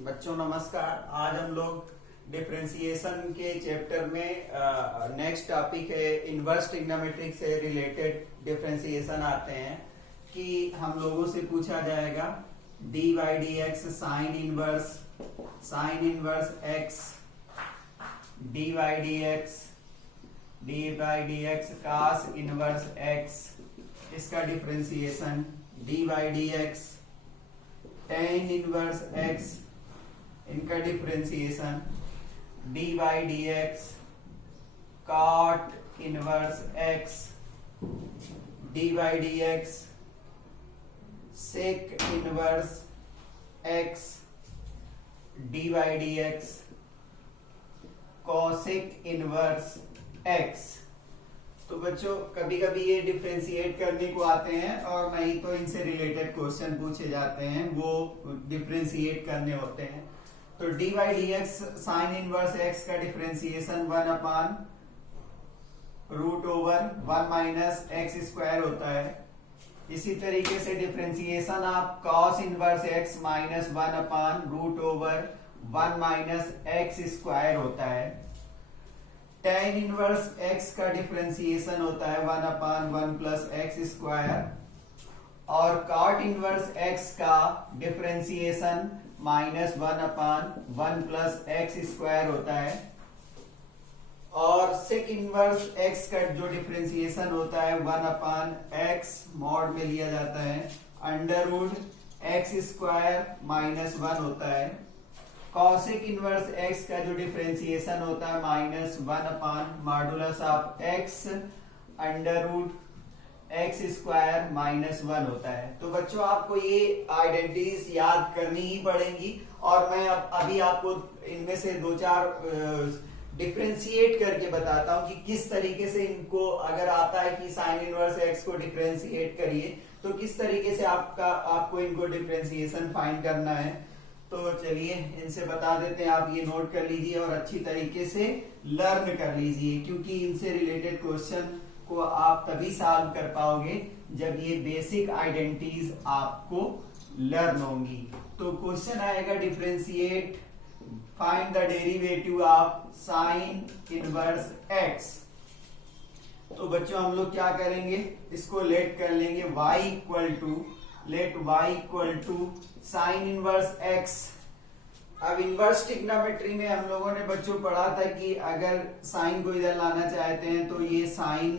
बच्चों नमस्कार। आज हम लोग डिफरेंशिएशन के चैप्टर में नेक्स्ट टॉपिक है इनवर्स ट्रिग्नोमेट्रिक से रिलेटेड डिफरेंशिएशन आते हैं कि हम लोगों से पूछा जाएगा d by d x sine inverse x d by d x cos inverse x, इसका differentiation d by d x tan inverse x, इनका differentiation d by d x cot inverse x d by d x sec inverse x d by d x cosec inverse x. तो बच्चों कभी कभी ये differentiate करने को आते हैं और नहीं तो इनसे रिलेटेड क्वेश्चन पूछे जाते हैं, वो डिफरेंशिएट करने होते हैं। तो D by d x sine inverse x का डिफरेंशिएशन 1/√1 माइनस एक्स स्क्वायर होता है। इसी तरीके से डिफरेंशिएशन आप cos inverse x minus 1/√1 minus x square होता है। टेन इनवर्स एक्स का डिफरेंशिएशन होता है 1/1 प्लस एक्स स्क्वायर, और कॉट इनवर्स एक्स का डिफरेंशिएशन -1/1 प्लस एक्स स्क्वायर होता है। और सेक इनवर्स एक्स का जो डिफरेंशिएशन होता है 1/x मॉड में लिया जाता है √x² -1 होता है। कॉसेक इनवर्स एक्स का जो डिफरेंशिएशन होता है -1/(x)√x² -1 होता है। तो बच्चों आपको ये आइडेंटिटीज याद करनी ही पड़ेंगी, और मैं अभी आपको इनमें से दो चार डिफरेंशिएट करके बताता हूं कि किस तरीके से इनको, अगर आता है कि साइन इनवर्स एक्स को डिफरेंशिएट करिए तो किस तरीके से आपको इनको डिफरेंशिएशन फाइंड करना है। तो चलिए इनसे बता देते हैं, आप ये नोट कर लीजिए और अच्छी तरीके से लर्न कर लीजिए, क्योंकि इनसे रिलेटेड क्वेश्चन को आप तभी सॉल्व कर पाओगे जब ये बेसिक आइडेंटिटीज आपको लर्न होंगी। तो क्वेश्चन आएगा differentiate find the derivative of sine inverse x. तो बच्चों हम लोग क्या करेंगे, इसको लेट कर लेंगे let y equal to sine inverse x। अब इनवर्स ट्रिग्नोमेट्री में हम लोगों ने बच्चों पढ़ा था कि अगर साइन को इधर लाना चाहते हैं तो ये साइन,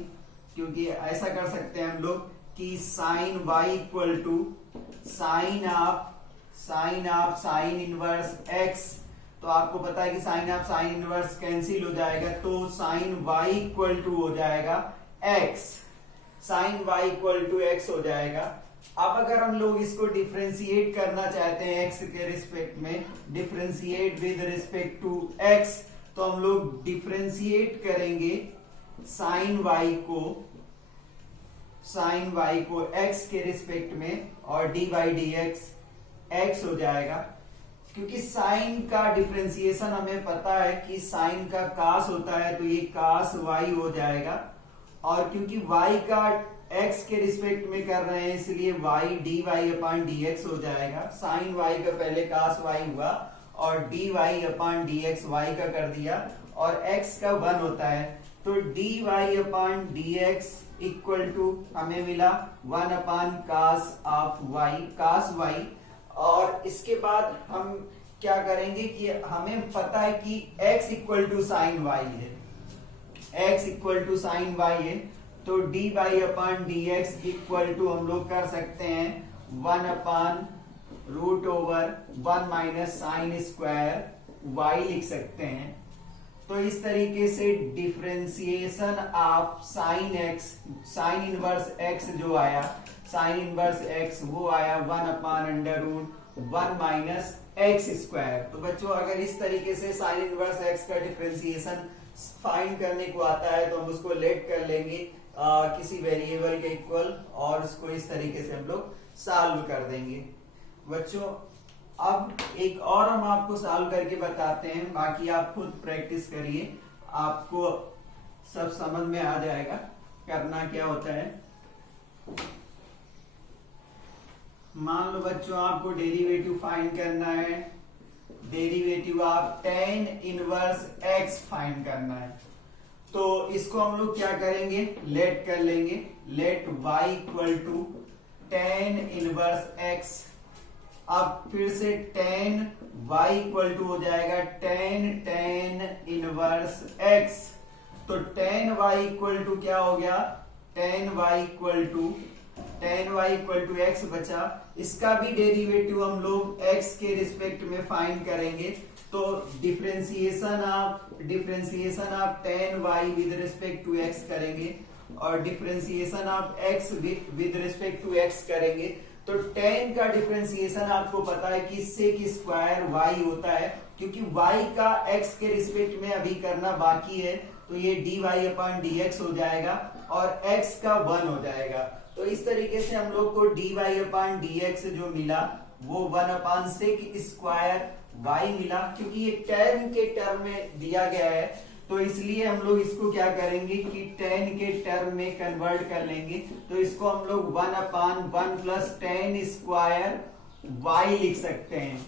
क्योंकि ऐसा कर सकते हैं हम लोग कि sine y equal to sine of sine inverse x। तो आपको पता है कि sine of sine inverse cancel हो जाएगा, तो साइन y इक्वल टू हो जाएगा x, sine y equal to x हो जाएगा। अब अगर हम लोग इसको डिफरेंशिएट करना चाहते हैं x के रिस्पेक्ट में, differentiate with respect to x, तो हम लोग डिफरेंशिएट करेंगे साइन y को x के रिस्पेक्ट में, और d by d x x हो जाएगा। क्योंकि साइन का डिफरेंशिएशन हमें पता है कि साइन का कास होता है, तो ये कास y हो जाएगा, और क्योंकि y का x के रिस्पेक्ट में कर रहे हैं इसलिए y dy/dx हो जाएगा। साइन y का पहले कास y हुआ और dy/dx y का कर दिया, और x का 1 होता है, तो dy/dx इक्वल टू हमें मिला 1/cos y। और इसके बाद हम क्या करेंगे कि हमें पता है कि x equal to sine y है, तो dy/dx इक्वल टू हम लोग कर सकते हैं 1/√1 माइनस साइन स्क्वायर y लिख सकते हैं। तो इस तरीके से differentiation of sine inverse x जो आया, साइन इनवर्स x वो आया 1/√1 माइनस एक्स स्क्वायर। तो बच्चों अगर इस तरीके से साइन इनवर्स x का डिफरेंशिएशन फाइंड करने को आता है तो हम उसको लेट कर लेंगे किसी वेरिएबल के इक्वल, और उसको इस तरीके से हम लोग सॉल्व कर देंगे। बच्चों अब एक और हम आपको सॉल्व करके बताते हैं, बाकी आप खुद प्रैक्टिस करिए, आपको सब समझ में आ जाएगा करना क्या होता है। मान लो बच्चों आपको डेरिवेटिव फाइंड करना है derivative of tan inverse x find करना है। तो इसको हम लोग क्या करेंगे, लेट कर लेंगे, let y equal to tan inverse x। अब फिर से tan y इक्वल टू हो जाएगा tan इनवर्स x। तो tan y इक्वल टू क्या हो गया, tan y equal to x बचा। इसका भी डेरिवेटिव हम लोग x के रिस्पेक्ट में फाइंड करेंगे। तो differentiation of tan y with respect to x करेंगे और differentiation of x with respect to x करेंगे। तो tan का डिफरेंशिएशन आपको पता है कि sec स्क्वायर y होता है, क्योंकि y का x के रिस्पेक्ट में अभी करना बाकी है। तो ये dy अपॉन dx हो जाएगा और x का 1 हो जाएगा। तो इस तरीके से हम लोग को dy अपॉन dx जो मिला वो 1 अपॉन sec स्क्वायर y मिला। क्योंकि ये tan के टर्म में दिया गया है तो इसलिए हम लोग इसको क्या करेंगे कि tan के टर्म में कन्वर्ट कर लेंगे। तो इसको हम लोग 1 upon 1 plus tan square y लिख सकते हैं।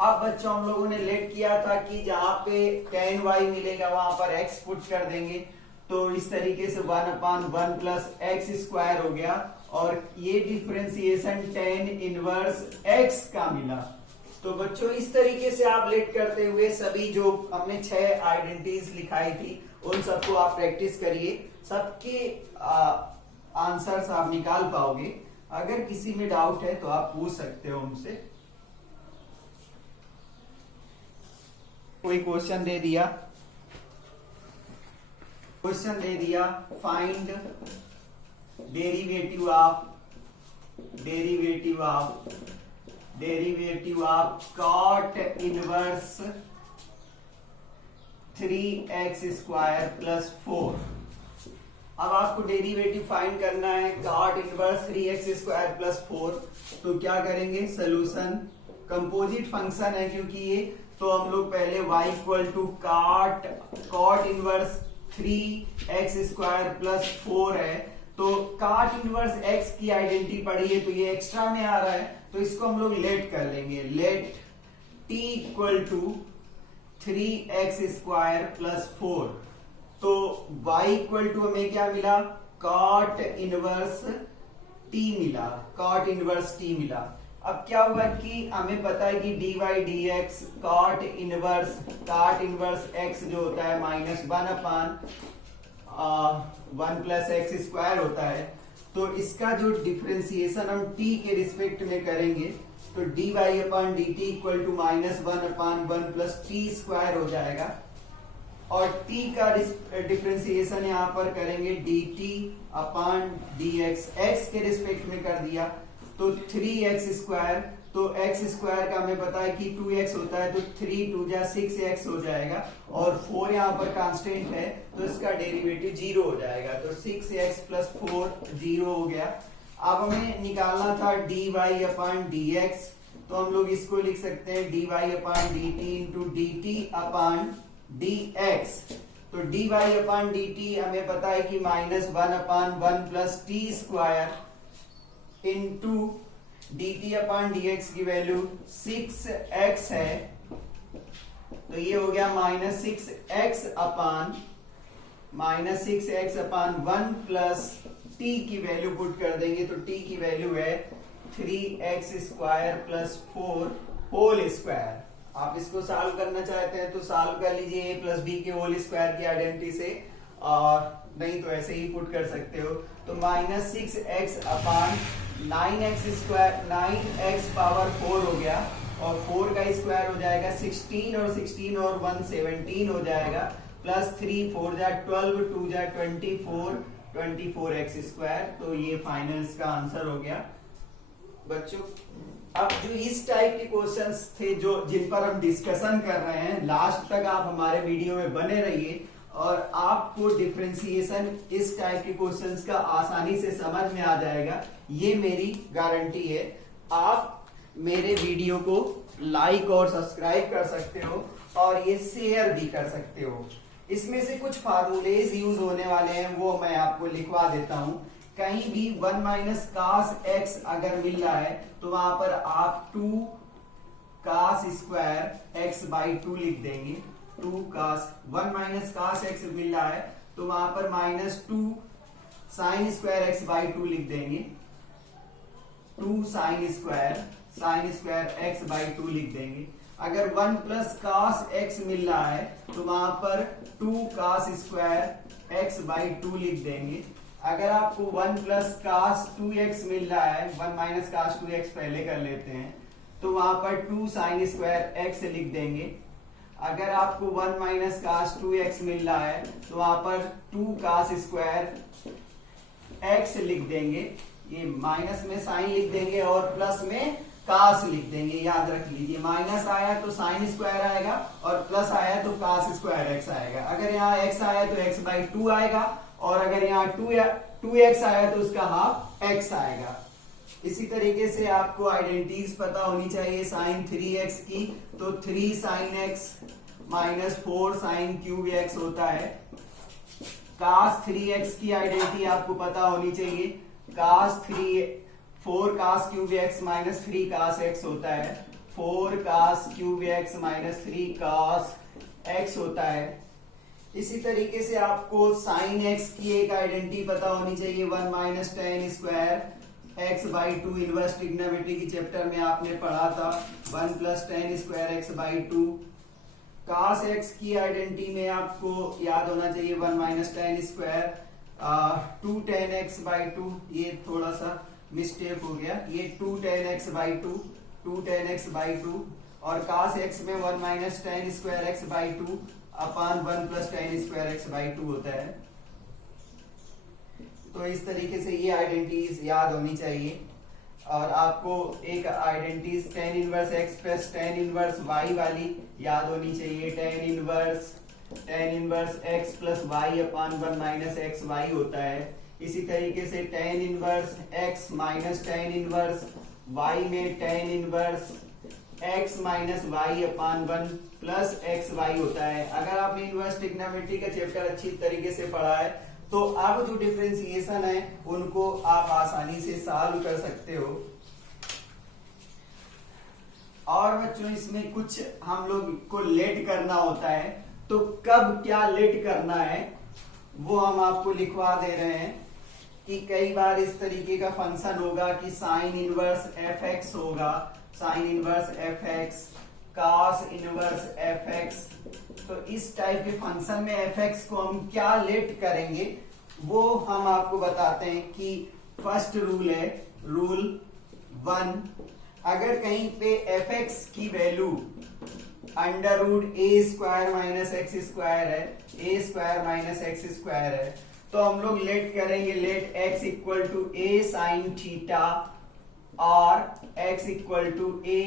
अब बच्चों हम लोगों ने लेट किया था कि जहां पे tan y मिलेगा वहां पर x पुट कर देंगे। तो इस तरीके से 1 अपॉन 1 प्लस x स्क्वायर हो गया और ये डिफरेंशिएशन tan इनवर्स x का मिला। तो बच्चों इस तरीके से आप लेट करते हुए सभी जो हमने 6 आइडेंटिटीज लिखाई थी उन सबको आप प्रैक्टिस करिए, सबके आंसर्स आप निकाल पाओगे। अगर किसी में डाउट है तो आप पूछ सकते हो उनसे। कोई क्वेश्चन दे दिया, find derivative of cot inverse 3x square plus 4। अब आपको डेरिवेटिव फाइंड करना है cot inverse 3x square plus 4। तो क्या करेंगे, सोल्यूशन कंपोजिट फंक्शन है क्योंकि ये, तो हम लोग पहले y equal to cot inverse 3x square plus 4 है। तो cot इनवर्स x की आइडेंटिटी पढ़ी है तो ये एक्स्ट्रा में आ रहा है, तो इसको हम लोग लेट कर लेंगे। Let t equal to 3x square plus 4। तो y इक्वल टू हमें क्या मिला, cot इनवर्स t मिला। अब क्या हुआ कि हमें पता है कि dy dx cot inverse x जो होता है minus 1 upon 1 plus x square होता है। तो इसका जो डिफरेंशिएशन हम t के रिस्पेक्ट में करेंगे तो dy upon dt equal to minus 1 upon 1 plus t square हो जाएगा और t का डिफरेंशिएशन यहाँ पर करेंगे dt अपॉन dx, x के रिस्पेक्ट में कर दिया तो 3x स्क्वायर। तो x स्क्वायर का हमें पता है कि 2x होता है तो 3 2 जा 6x हो जाएगा और 4 यहाँ पर कांस्टेंट है तो इसका डेरिवेटिव 0 हो जाएगा। तो 6x प्लस 4 0 हो गया। अब हमें निकालना था dy अपॉन dx, तो हम लोग इसको लिख सकते हैं dy upon dt into dt upon dx। तो dy अपॉन dt हमें पता है कि minus 1 upon 1 plus t square into dt upon dx की वैल्यू 6x है तो ये हो गया minus 6x upon 1 plus t की वैल्यू पुट कर देंगे तो t की वैल्यू है 3x square plus 4 whole square. आप इसको सॉल्व करना चाहते हैं तो सॉल्व कर लीजिए a प्लस b के होल स्क्वायर की आइडेंटिटी से, और नहीं तो ऐसे ही पुट कर सकते हो। तो minus 6x upon 9x power 4 हो गया और 4 का स्क्वायर हो जाएगा 16 और 16 और 1 17 हो जाएगा प्लस 3 4 जा 12 2 जा 24x स्क्वायर। तो ये फाइनल इसका आंसर हो गया। बच्चों अब जो इस टाइप के क्वेश्चंस थे जो जिन पर हम डिस्कशन कर रहे हैं, लास्ट तक आप हमारे वीडियो में बने रहिए और आपको डिफरेंशिएशन इस टाइप के क्वेश्चंस का आसानी से समझ में आ जाएगा, ये मेरी गारंटी है। आप मेरे वीडियो को लाइक और सब्सक्राइब कर सकते हो और ये शेयर भी कर सकते हो। इसमें से कुछ फार्मूलेज यूज होने वाले हैं वो मैं आपको लिखवा देता हूं। कहीं भी 1 माइनस cos x अगर मिल रहा है तो वहां पर आप 2 कास स्क्वायर एक्स बाई 2 लिख देंगे। 2 कास 1 माइनस कास एक्स मिल रहा है तो वहां पर -2 साइन स्क्वायर एक्स बाई 2 लिख देंगे। 2 साइन स्क्वायर एक्स बाई 2 लिख देंगे। अगर 1 प्लस कास एक्स मिल रहा है तो वहां पर 2 कास स्क्वायर एक्स बाई 2 लिख देंगे। अगर आपको 1 प्लस कास 2x मिल रहा है, 1 माइनस कास 2x पहले कर लेते हैं, तो वहां पर 2 साइन स्क्वायर एक्स लिख देंगे। अगर आपको 1 माइनस कास 2x मिल रहा है तो वहां पर 2 कास स्क्वायर एक्स लिख देंगे। ये माइनस में साइन लिख देंगे और प्लस में कास लिख देंगे। याद रख लीजिए, माइनस आया तो साइन स्क्वायर आएगा और प्लस आया तो कास स्क्वायर एक्स आएगा। अगर यहाँ x आया तो x बाई 2 आएगा और अगर यहाँ 2x आया तो उसका हाफ x आएगा। इसी तरीके से आपको आइडेंटिटीज पता होनी चाहिए। साइन 3x की तो 3 sine x minus 4 sine cube x होता है। कास 3x की आइडेंटिटी आपको पता होनी चाहिए। कास 4 कास क्यूब x माइनस 3 कास x होता है। 4 कास क्यूब x माइनस 3 कास x होता है। इसी तरीके से आपको साइन x की एक आइडेंटिटी पता होनी चाहिए। 1 minus tan square x by 2 inverse trigonometry की चैप्टर में आपने पढ़ा था। 1 plus tan square x by 2। Cos x की आइडेंटिटी में आपको याद होना चाहिए 1 minus tan square 2 tan x by 2। ये थोड़ा सा मिस्टेक हो गया, ये 2 tan x by 2, 2 tan x by 2। और कास x में 1 minus tan square x by 2 upon 1 plus tan square x by 2 होता है। तो इस तरीके से ये आइडेंटिटीज याद होनी चाहिए। और आपको एक identities tan inverse x plus tan inverse y वाली याद होनी चाहिए। Tan inverse x plus y upon 1 minus x y होता है। इसी तरीके से tan inverse x minus tan inverse y में tan inverse x minus y upon 1 plus x y होता है। अगर आपने इनवर्स ट्रिग्नोमेट्री का चैप्टर अच्छी तरीके से पढ़ा है तो अब जो डिफरेंशिएशन है उनको आप आसानी से सॉल्व कर सकते हो। और बच्चों इसमें कुछ हम लोग को लेट करना होता है, तो कब क्या लेट करना है वो हम आपको लिखवा दे रहे हैं कि कई बार इस तरीके का फंक्शन होगा कि साइन इनवर्स एफ एक्स होगा, sine inverse F x, cos inverse F x. तो इस टाइप के फंक्शन में एफ एक्स को हम क्या लेट करेंगे वो हम आपको बताते हैं कि फर्स्ट रूल है, रूल 1। अगर कहीं पे एफ एक्स की value under root a square minus x square है, a square minus x square है, तो हम लोग लेट करेंगे let x equal to a sine theta और x equal to a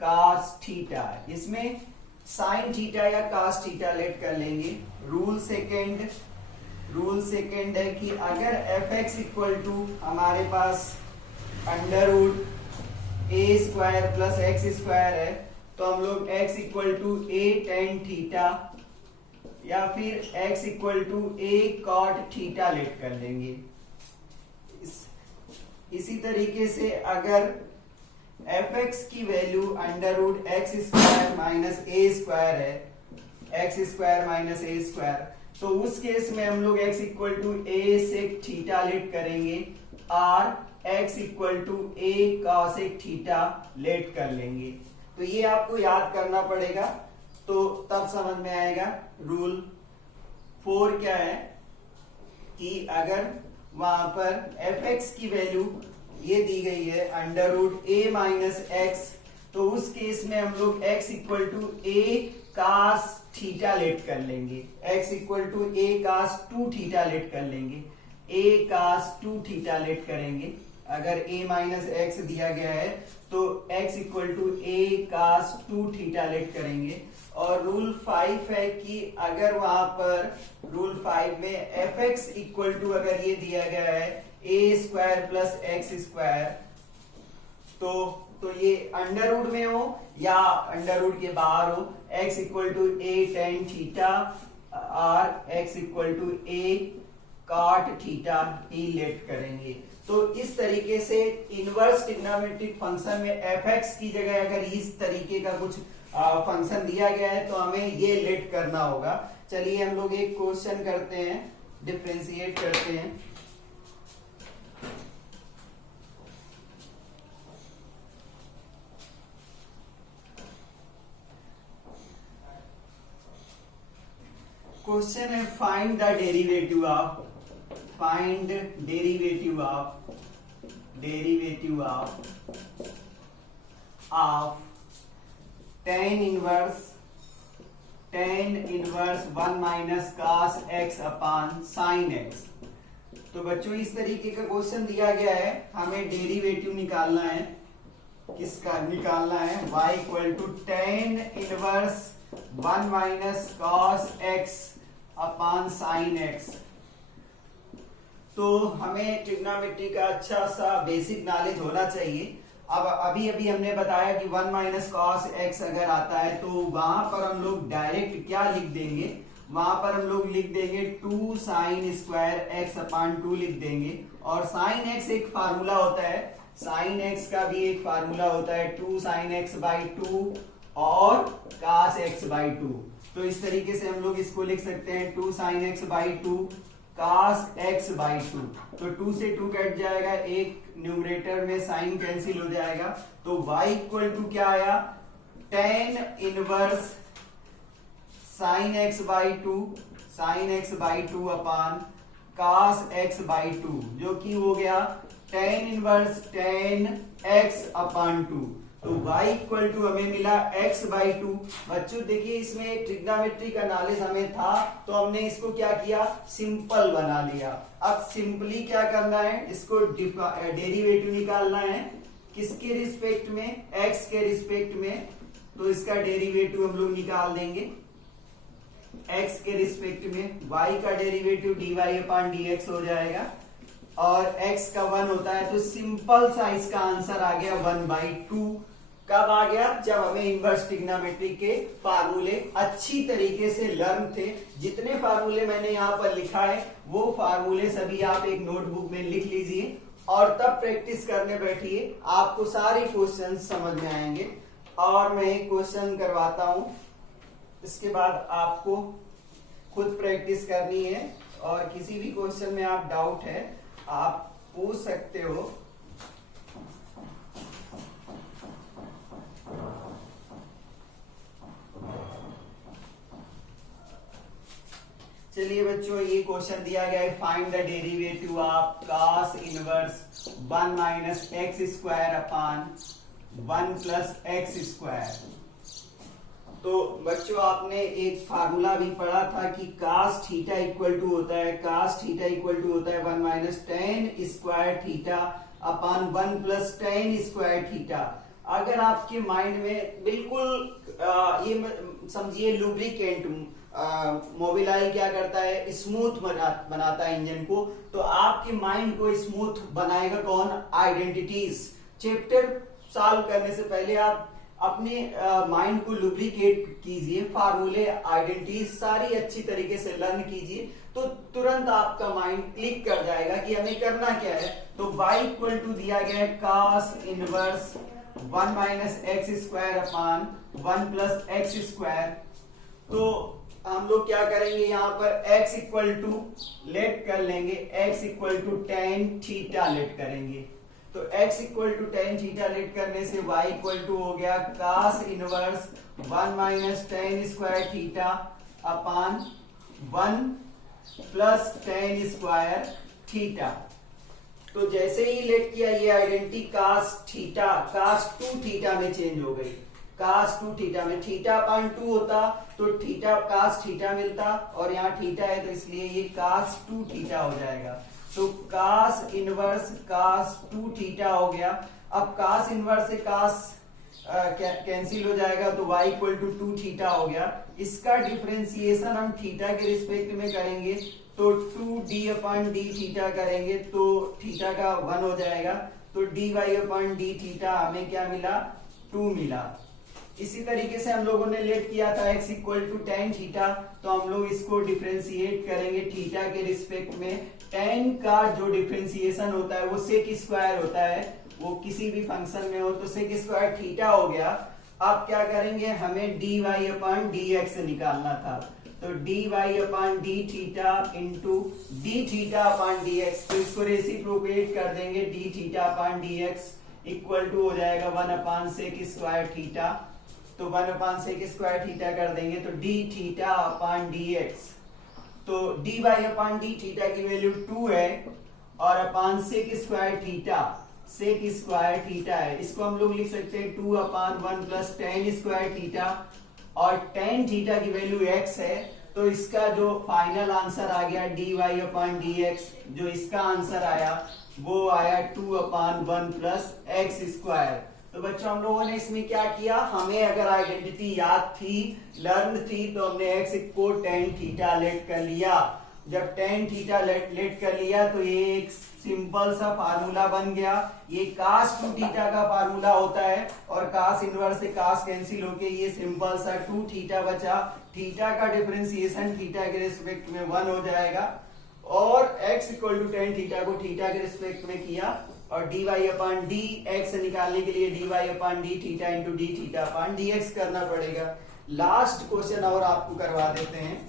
cos theta. इसमें साइन थीटा या कास थीटा लेट कर लेंगे। रूल सेकेंड है कि अगर एफ एक्स इक्वल टू हमारे पास under root a square plus x square है तो हम लोग x equal to a tan theta या फिर x equal to a cot theta let कर लेंगे। इसी तरीके से अगर एफ एक्स की value under root x square minus a square है, x square minus a square, तो उस केस में हम लोग x equal to a sec theta let करेंगे और x equal to a cosec theta let कर लेंगे। तो ये आपको याद करना पड़ेगा तो तब समझ में आएगा। रूल 4 क्या है कि अगर वहां पर एफ एक्स की वैल्यू ये दी गई है under root a minus x, तो उस केस में हम लोग x equal to a cos theta let कर लेंगे, x equal to a cos 2 theta let कर लेंगे, a कास 2 थीटा लेट करेंगे। अगर a माइनस एक्स दिया गया है तो x equal to a cos 2 theta let करेंगे। और रूल 5 है कि अगर वहां पर रूल 5 में एफ एक्स इक्वल टू अगर ये दिया गया है a square plus x square, तो ये अंडर रूट में हो या अंडर रूट के बाहर हो, x equal to a tan theta और x equal to a cot theta ही लेट करेंगे। तो इस तरीके से इनवर्स ट्रिग्नोमेट्रिक फंक्शन में एफ एक्स की जगह अगर इस तरीके का कुछ फंक्शन दिया गया है तो हमें ये लेट करना होगा। चलिए हम लोग एक क्वेश्चन करते हैं, डिफरेंशिएट करते हैं। क्वेश्चन है find the derivative of tan inverse 1 minus cos x upon sin x। तो बच्चों इस तरीके का क्वेश्चन दिया गया है, हमें डेरिवेटिव निकालना है। किसका निकालना है? y equal to tan inverse 1 minus cos x upon sin x। तो हमें ट्रिग्नोमेट्री का अच्छा सा बेसिक नॉलेज होना चाहिए। अब अभी हमने बताया कि 1 माइनस कॉस एक्स अगर आता है तो वहां पर हम लोग डायरेक्ट क्या लिख देंगे, वहां पर हम लोग लिख देंगे 2 साइन स्क्वायर एक्स अपान 2 लिख देंगे। और साइन एक्स एक फार्मूला होता है, साइन एक्स का भी एक फार्मूला होता है 2 साइन एक्स बाई 2 और कास एक्स बाई 2। तो इस तरीके से हम लोग इसको लिख सकते हैं 2 sine x by 2 cos x by 2। तो 2 से 2 कट जाएगा, एक न्यूमरेटर में साइन कैंसिल हो जाएगा। तो y इक्वल टू क्या आया? tan inverse sine x by 2 sine x by 2 upon cos x by 2, जो कि हो गया tan inverse tan x upon 2। तो y इक्वल टू हमें मिला x बाई 2। बच्चों देखिए इसमें ट्रिग्नोमेट्री का नॉलेज हमें था तो हमने इसको क्या किया, सिंपल बना लिया। अब सिंपली क्या करना है, इसको डेरिवेटिव निकालना है। किसके रिस्पेक्ट में? x के रिस्पेक्ट में। तो इसका डेरिवेटिव हम लोग निकाल देंगे x के रिस्पेक्ट में। y का डेरिवेटिव dy अपान dx हो जाएगा और x का 1 होता है, तो सिंपल सा इसका आंसर आ गया 1/2। कब आ गया? जब हमें इनवर्स ट्रिग्नोमेट्री के फार्मूले अच्छी तरीके से लर्न थे। जितने फार्मूले मैंने यहाँ पर लिखा है वो फार्मूले सभी आप एक नोटबुक में लिख लीजिए और तब प्रैक्टिस करने बैठिए, आपको सारे क्वेश्चन समझ में आएंगे। और मैं एक क्वेश्चन करवाता हूं, इसके बाद आपको खुद प्रैक्टिस करनी है और किसी भी क्वेश्चन में आप डाउट है आप पूछ सकते हो। चलिए बच्चों ये क्वेश्चन दिया गया है, find the derivative of cos inverse 1 minus x square upon 1 plus x square. तो बच्चों आपने एक फार्मूला भी पढ़ा था कि cos थीटा इक्वल टू होता है, cos थीटा इक्वल टू होता है 1 minus tan square theta upon 1 plus tan square theta. अगर आपके माइंड में बिल्कुल ये समझिए लुब्रिकेंट मोबिलाइल क्या करता है, स्मूथ बनाता है इंजन को, तो आपके माइंड को स्मूथ बनाएगा कौन? आइडेंटिटीज। चैप्टर सॉल्व करने से पहले आप अपने माइंड को लुब्रिकेट कीजिए, फार्मूले आइडेंटिटीज सारी अच्छी तरीके से लर्न कीजिए, तो तुरंत आपका माइंड क्लिक कर जाएगा कि हमें करना क्या है। तो y इक्वल टू दिया गया है cos inverse 1 minus x square upon 1 plus x square. तो हम लोग क्या करेंगे, यहाँ पर x इक्वल टू लेट कर लेंगे, x equal to tan theta let करेंगे। तो x equal to tan theta let करने से y इक्वल टू हो गया cos inverse 1 minus tan square theta upon 1 plus tan square theta. तो जैसे ही लेट किया ये identity cos theta cos 2 theta में चेंज हो गई। cos 2 थीटा में थीटा अपान 2 होता तो थीटा cos थीटा मिलता और यहाँ थीटा है तो इसलिए ये cos 2 थीटा हो जाएगा। तो cos इनवर्स cos 2 थीटा हो गया। अब cos इनवर्स से cos कैंसिल हो जाएगा तो y इक्वल टू 2 थीटा हो गया। इसका डिफरेंशिएशन हम थीटा के रिस्पेक्ट में करेंगे तो 2d अपॉन डी थीटा करेंगे तो थीटा का 1 हो जाएगा। तो dy अपॉन डी थीटा हमें क्या मिला? 2 मिला। इसी तरीके से हम लोगों ने लेट किया था x equal to tan theta, तो हम लोग इसको डिफ्रेंशिएट करेंगे थीटा के रिस्पेक्ट में। टेन का जो डिफ्रेंशिएशन होता है वो सेक स्क्वायर होता है, वो किसी भी फंक्शन में हो तो सेक स्क्वायर थीटा हो गया। अब क्या करेंगे, हमें dy अपॉन dx निकालना था, तो dy upon d theta into d theta upon dx, तो इसको रेसिप्रोकेट कर देंगे, d theta upon dx equal to हो जाएगा 1 अपॉन सेक स्क्वायर थीटा, तो 1 अपॉन सेक स्क्वायर थीटा कर देंगे तो डी थीटा अपॉन dx, तो dy अपॉन डी थीटा की वैल्यू 2 है और अपॉन सेक स्क्वायर थीटा है, इसको हम लोग लिख सकते हैं 2 upon 1 plus tan square theta, और टेन थीटा की वैल्यू x है, तो इसका जो फाइनल आंसर आ गया dy अपॉन dx, जो इसका आंसर आया वो आया 2 अपॉन 1 प्लस एक्स स्क्वायर। तो बच्चों हम लोगों ने इसमें क्या किया, हमें अगर आइडेंटिटी याद थी, लर्न थी, तो हमने x को टेन थीटा लेट कर लिया। जब टेन थीटा लेट कर लिया तो ये एक सिंपल सा फार्मूला बन गया, ये cos 2 थीटा का फार्मूला होता है, और cos इनवर्स से cos कैंसिल होके ये सिंपल सा 2 थीटा बचा। थीटा का डिफरेंशिएशन थीटा के रिस्पेक्ट में 1 हो जाएगा, और x equal to tan theta को थीटा के रिस्पेक्ट में किया, और dy अपॉन डी एक्स निकालने के लिए dy upon d theta into d theta upon D x करना पड़ेगा। लास्ट क्वेश्चन और आपको करवा देते हैं,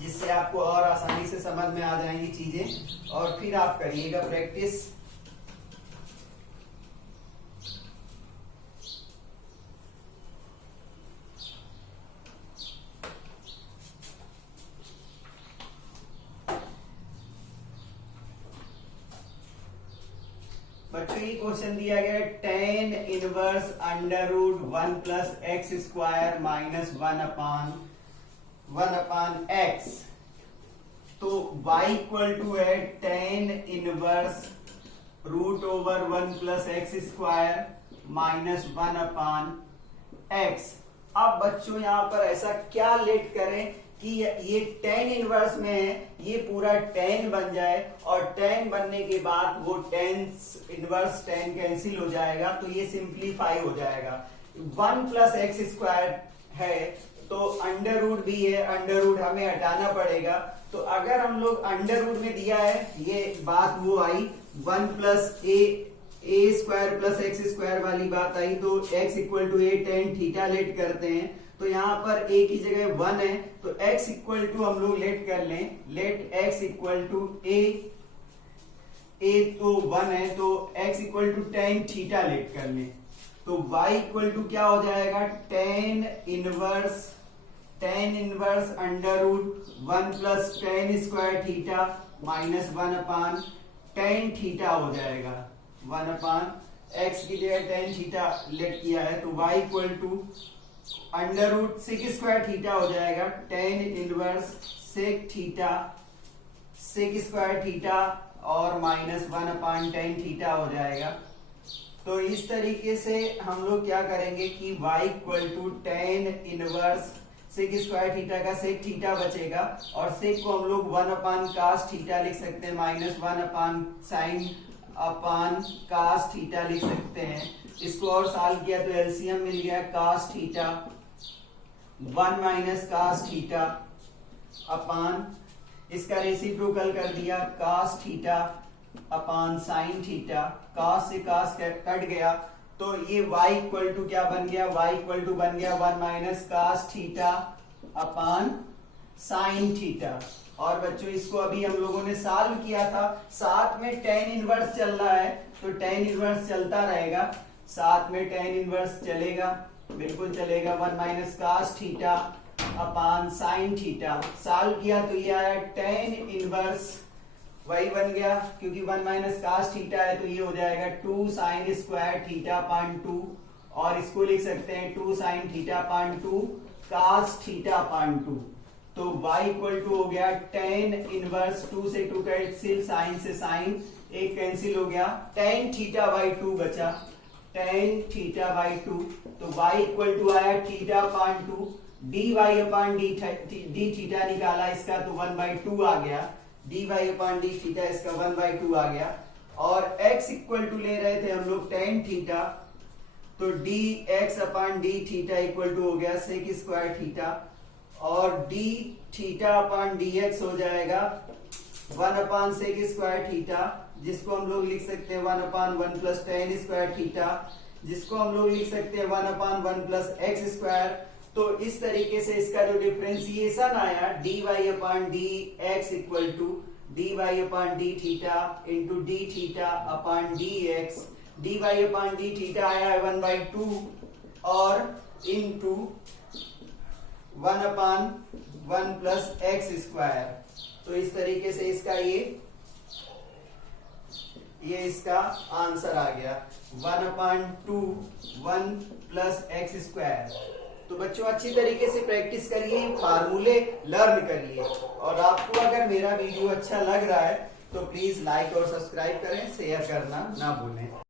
जिससे आपको और आसानी से समझ में आ जाएंगी चीजें, और फिर आप करिएगा प्रैक्टिस। बच्चों ये क्वेश्चन दिया गया है, tan inverse under root 1 plus x square minus 1 upon x, तो y इक्वल टू है tan inverse root over 1 plus x square minus 1 upon x. अब बच्चों यहाँ पर ऐसा क्या लेट करें कि ये टेन इनवर्स में है, ये पूरा टेन बन जाए, और टेन बनने के बाद वो टेन इनवर्स टेन कैंसिल हो जाएगा, तो ये सिंप्लीफाई हो जाएगा। 1 प्लस एक्स स्क्वायर है तो अंडर रूट भी है, अंडर रूट हमें हटाना पड़ेगा, तो अगर हम लोग अंडर रूट में दिया है, ये बात वो आई 1 plus a square plus x square वाली बात आई, तो x equal to a tan theta let करते हैं, तो यहाँ पर a की जगह 1 है, तो x इक्वल टू हम लोग लेट कर लें, let x equal to a तो 1 है, तो x equal to tan theta let कर लें, तो y इक्वल टू क्या हो जाएगा, tan inverse under root 1 plus tan square theta minus 1 upon tan theta हो जाएगा, 1 अपॉन x की जगह टेन थीटा लेट किया है, तो y equal to under root sec square theta हो जाएगा, tan inverse sec square theta और माइनस 1 अपॉन टेन थीटा हो जाएगा। तो इस तरीके से हम लोग क्या करेंगे कि y equal to tan inverse sec square theta का सेक थीटा बचेगा, और सेक को हम लोग 1 अपॉन कास थीटा लिख सकते हैं, minus 1 upon sine upon cos theta लिख सकते हैं। इसको और सॉल्व किया तो एलसीएम मिल गया, cos theta 1 minus cos theta upon, इसका रेसिप्रोकल कर दिया, cos theta upon sine theta, cos से कास कट गया, तो ये y इक्वल टू क्या बन गया, y इक्वल टू बन गया 1 minus cos theta upon sine theta. और बच्चों इसको अभी हम लोगों ने सॉल्व किया था, साथ में टेन इनवर्स चल रहा है, तो टेन इनवर्स चलता रहेगा, साथ में टेन इनवर्स चलेगा, बिल्कुल चलेगा, 1 minus cos theta upon sine theta. Solve किया तो ये आया टेन इनवर्स, वही बन गया, क्योंकि 1 माइनस कास थीटा है तो ये हो जाएगा 2 साइन स्क्वायर थीटा अपॉन 2, और इसको लिख सकते हैं 2 sine theta upon 2 cos theta upon 2। तो y इक्वल टू हो गया टेन इनवर्स, 2 से 2 कैंसिल, साइन से साइन एक कैंसिल हो गया, टेन थीटा बाई 2 बचा, टेन थीटा बाई 2, तो y इक्वल टू आया theta upon 2, dy upon d theta निकाला इसका तो 1/2 आ गया, dy अपॉन डी थीटा इसका 1/2 आ गया, और x इक्वल टू ले रहे थे हम लोग टेन थीटा, तो d x upon d theta equal to हो गया सेक स्क्वायर थीटा, और d theta upon d x हो जाएगा 1 अपान सेक स्क्वायर थीटा, जिसको हम लोग लिख सकते हैं 1 upon 1 plus tan square theta, जिसको हम लोग लिख सकते हैं 1 अपान 1 प्लस एक्स स्क्वायर। तो इस तरीके से इसका जो डिफ्रेंसिएशन आया d y upon d x equal to d y upon d theta into d theta upon d x. D y upon d theta आया है 1/2 और into 1 upon 1 plus x square. तो इस तरीके से इसका ये इसका आंसर आ गया 1/2 1 प्लस एक्स स्क्वायर। तो बच्चों अच्छी तरीके से प्रैक्टिस करिए, फार्मूले लर्न करिए, और आपको अगर मेरा वीडियो अच्छा लग रहा है तो प्लीज लाइक और सब्सक्राइब करें, शेयर करना ना भूलें।